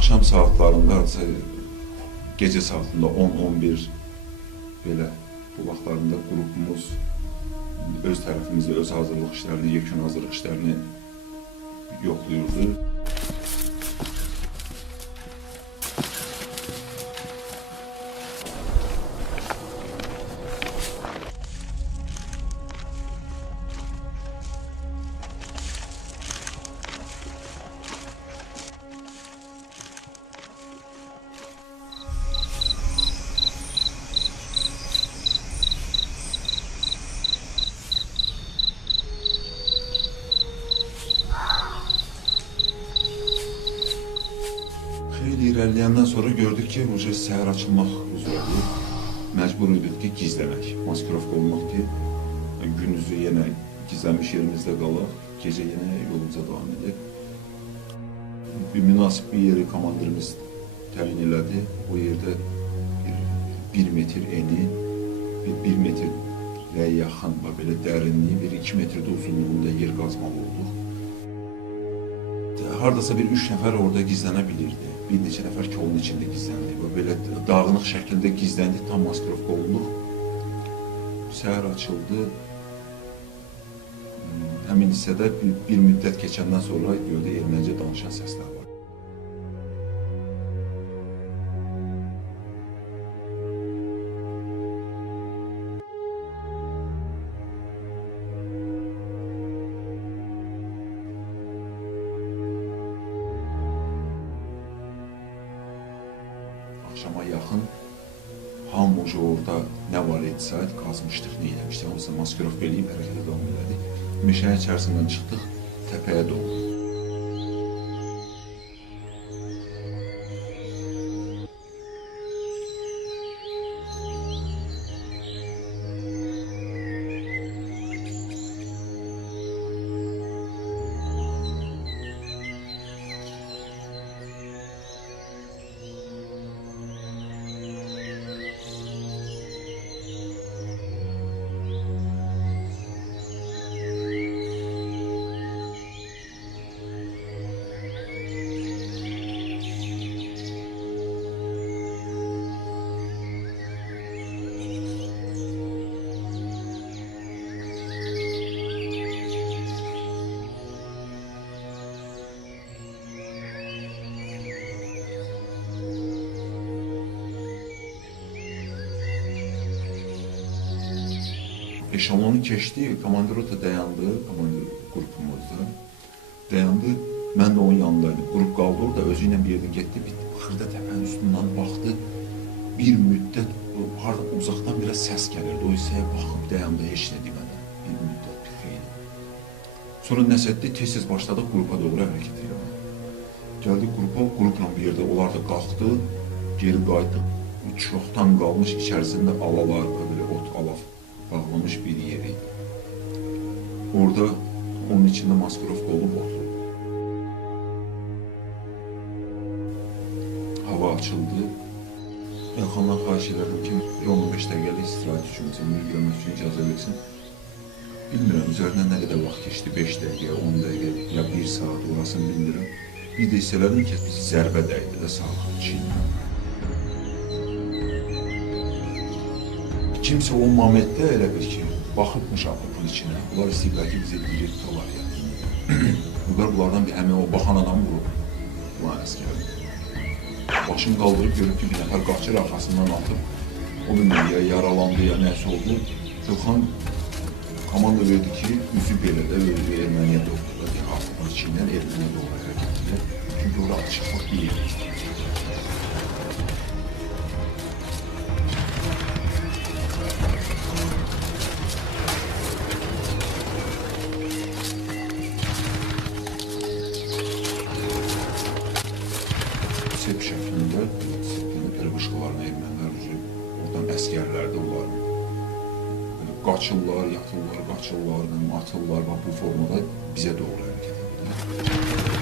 Akşam saatlarında, gece saatinde 10-11 belə bu vaxtlarında qrupumuz öz tərəfimizdə öz hazırlıq işlərini, yekun hazırlıq işlərini yoxlayırdı. Xeyli ilerleyenden sonra gördük ki, uca səhər açılmaq üzrədir. Məcbur idik ki, gizləmək, maskirovka olmaq ki, gündüzü yenə gizlənmiş yerimizdə qalaq, gecə yenə yolumuza devam edək. Bir münasib bir yeri komandirimiz təyin elədi. O yerdə 1 metr eni, 1 metrə yaxın, belə dərinliyi, 2 metrdə uzunluğunda yer qazmalı olduq. Hardasa bir 3 nəfər orada gizlənə bilirdi. Bir neçə nəfər kolun içində gizləndi. Belə dağınıq şəkildə gizləndik, tam maskirovka olduq. Səhər açıldı. Həmin hissədə bir müddət keçəndən sonra göldə ermənicə danışan səslər var. Akşama yaxın hamı orada nə var etsə, qazmışdıq, nə eləmişdik, hamısı maskirovka eləyib hərəkətə davam elədik. Meşənin içərisindən çıxdıq, təpəyə doğru. Eşalonu keçdi, komandir rota dayandı, komandir qrupumuzda dayandı. Mən də onun yanındaydım. Qrup qaldı orada, özü ilə bir yerdə getdi, bir xırda təpənin üstündən baxdı. Bir müddət uzaqdan biraz səs gəlirdi. O hissəyə baxıb dayandı, heç nə demədən. Bir müddət, bir xeyli. Sonra nəsə etdi, tez-tez başladı qrupa doğru hərəkət etməyə. Gəldik qrupa, qrupla bir yerdə onlar da qalxdı, geri qayıtdı. Çoxdan qalmış içərisində alalar, böyle ot, alaf bağlamış bir yeri. Orada onun içinde maskirovka olup oturdu. Hava açıldı. Yaxından xahiş ederdim ki, 15 dəqiqəlik istirahət üçün, mürgüləmək üçün icazə versin. Bilmirəm, üzərindən nə qədər vaxt keçdi, 5 dəqiqə, 10 dəqiqə, ya 1 saat, orasını bilmirəm. Bir də hiss elədim ki, zərbə dəydi də sağ çiyindən. Kimse o momentdə elə bir ki, baxıbmış apın içine. Bunlar istəyiblər ki, bize direkt dolar ya. Bunlardan bir həmin o baxan adamı vurub. Ulan əskəri. Başını qaldırıb görüb ki, bir nəfər qaçır arxasından atıb. O bilmir ya yaralandı ya nəsə oldu. Gökhan komanda verdi ki, üzü belə də erməniyə doğru. Apın içindən erməniyə doğru hərəkət edir. Çünki orada açıqlıq bir yer. Sep şəklində belə qışqılarına ermənilər oradan əskərlər də onlar qaçırlar, yatırlar, qaçırlar, atırlar və bu formada bizə doğru hərəkət edirlər.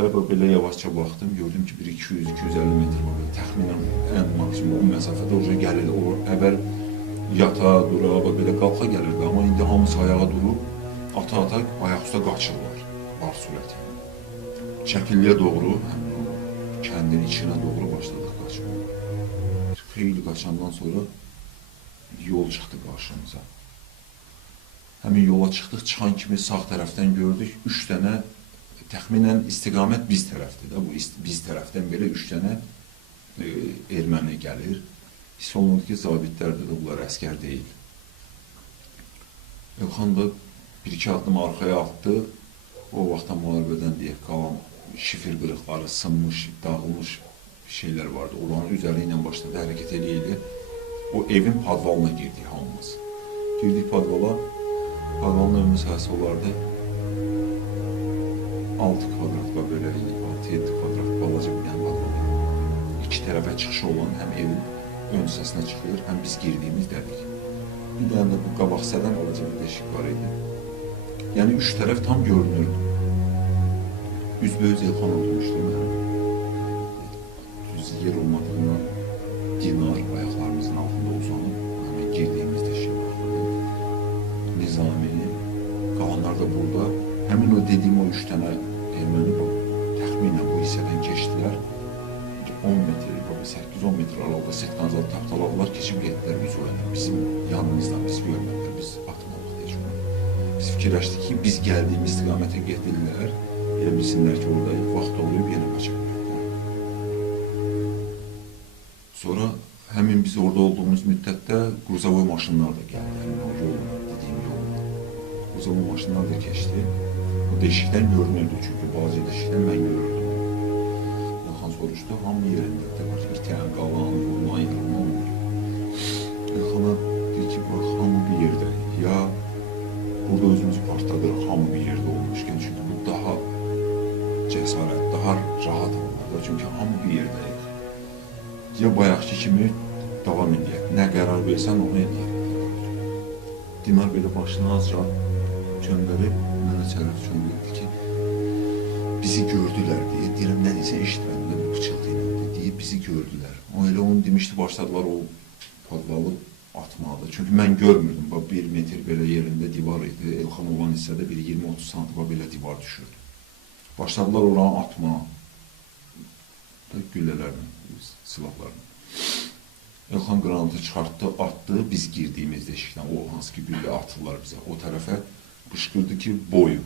arxaya belə yavaşca baxdım, gördüm ki, bir 200-250 metr var. Təxminən ən maksimum o məsafədə oraya gəlirdi. O əvvəl yata, dura, belə qalxa gəlirdi. Amma indi hamısı ayağa durub, ata-ata ayaq üstə qaçırlar var sürəti. Şəkilliyə doğru, həmin o kəndin içinə doğru başladıq qaçmağa. Xeyli qaçandan sonra yol çıxdı qarşımıza. Həmin yola çıxdıq, çıxan kimi sağ tərəfdən gördük, 3 dənə təxminən istiqamət biz tərəfdir də, bu biz tərəfdən belə 3 dənə erməni gəlir. Hiss olunur ki, zabitlərdir də, bunlar əskər deyil. Elxan da bir-iki addım arxaya atdı, o vaxtda müharibədən deyək, qalan şifir qırıqları, sınmış, dağılmış şeylər vardı. Oranın üzəri ilə başladı hərəkət eləyirdi. O evin padvalına girdik hamımız. Girdik padvala, padvalın ön müsahəsi olardı. 6 kvadratla böyle 6-7 kvadrat balaca bir yan padvalı. İki tərəfə çıxışı olan həm evin ön hissəsinə çıxır, həm biz girdiyimiz dəlik. Bir dənə də bu qabaq sədən balaca bir deşik var idi. Yəni 3 tərəf tam görünürdü. Üzbəyüz Elxan oturmuşdu mənim. Düz yer olmadığından dinar ayaqlarımızın altında uzanıb, həmin girdiyimiz deşik baxırdı. Nizami, qalanlar da burada. Həmin o dediyim o 3 dənə erməni təxminən bu hissədən keçdilər. 10 metr, 8-10 metr aralıqda setkanzalı taxtaladılar, keçib getdilər biz o yana. Bizim yanımızdan biz görmədilər, biz atmalıq deyəcək. Biz fikirləşdik ki, biz gəldiyimiz istiqamətə getirlər, elə bilsinlər ki, orada vaxt oluyub, yenə qaçabilirlər. Sonra həmin biz orada olduğumuz müddətdə qruzavoy maşınlar da gəldi, həmin o yol, dediyim yol. Qruzavoy maşınlar da keçdi. O deşikdən görünürdü, çünki balaca deşikdən mən görürdüm. Elxan soruşdu, hamı yerində də var, itən, qalan, yorulan, yarılan olur. Elxana deyir ki, bax, hamı bir yerdə. Ya burada özümüzü partladırıq, hamı bir yerdə olmuşkən, çünki bu daha cəsarət, daha rahat olur, çünki hamı bir yerdəyik. Ya bayaqki kimi davam edək, nə qərar versən onu edək. Dinar belə başını azca çöndərib, mənə tərəf çöndürdü ki, bizi gördülər deyə, deyirəm, nə deyirsən, eşitmədim də bu pıçıltı ilə deyə, bizi gördülər. O elə onu demişdi, başladılar o podvalı atmalı. Çünki mən görmürdüm, 1 metr belə yerində divar idi, Elxan olan hissədə bir 20-30 santıma belə divar düşürdü. Başladılar oranı atmağa, güllələrlə, silahlarla. Elxan qranatı çıxartdı, atdı, biz girdiyimiz deşikdən, o hansı ki güllə atırlar bizə, o tərəfə qışqırdı ki, boyu.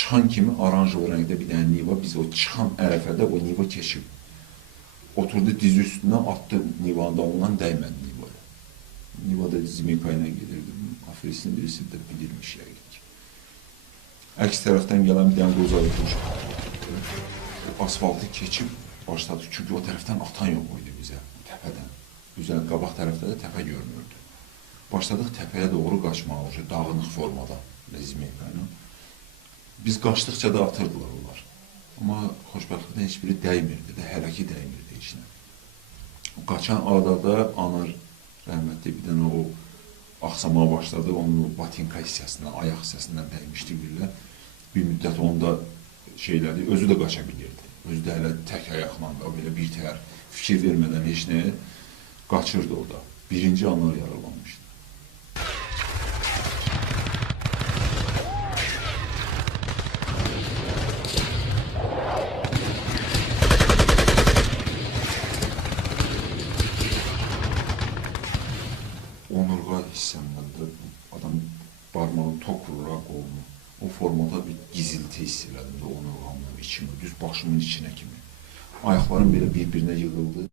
Çıxan kimi oranjlı rəngdə bir dənə Niva, biz o çıxan ərəfədə o Niva keçib. Oturdu dizi üstündən, attı Nivanın dalından, dəymədi Nivaya. Niva da Zimika ilə gedirdi. Afirisini birisi də bilirmiş yəqin ki. Əks tərəfdən gələn bir dənə qozarı qoşub. O asfaltı keçib başladı. Çünki o tərəfdən atan yox idi bizə, təpədən. Üzərin qabaq tərəfdə də təpə görünürdü. Başladıq təpəyə doğru qaçmağa, dağınıq formada Zimika ilə. Biz qaçdıqca da atırdılar onlar. Amma xoşbəxtlikdən heç biri dəymirdi də, hələ ki dəymirdi içinə. Qaçan adada Anar rəhmətli bir dənə o axsamağa başladı, onun batinka hissəsindən, ayaq hissəsindən dəymişdi güllə. Bir müddət onda şeylədi, özü də qaça bilirdi. Özü də hələ tək ayaqla da, belə bir təhər fikir vermədən heç nəyə qaçırdı o da. Birinci Anar yaralanmışdı. Onurğa hissəmdən də adam barmağı tok vururaq qolunu. O formada bir gizilti hiss elədim də onurğamın içimi, düz başımın içinə kimi. Ayaqlarım belə bir-birinə yığıldı.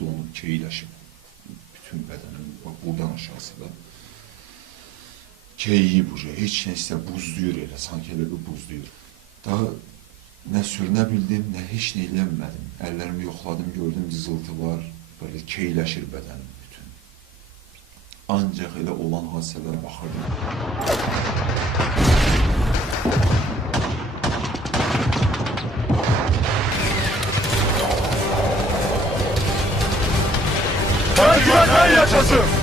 donub, keyləşib. Bütün bədənim, bax, buradan aşağısı da keyiyib uca, heç nəsə buzluyur elə, sanki elə bir buzluyur. Daha nə sürünə bildim, nə heç nə eləyəmədim. Əllərimi yoxladım, gördüm cızıltı var, böyle keyləşir bədənim bütün. Ancaq elə olan hadisələrə baxırdım. Takip yaşasın!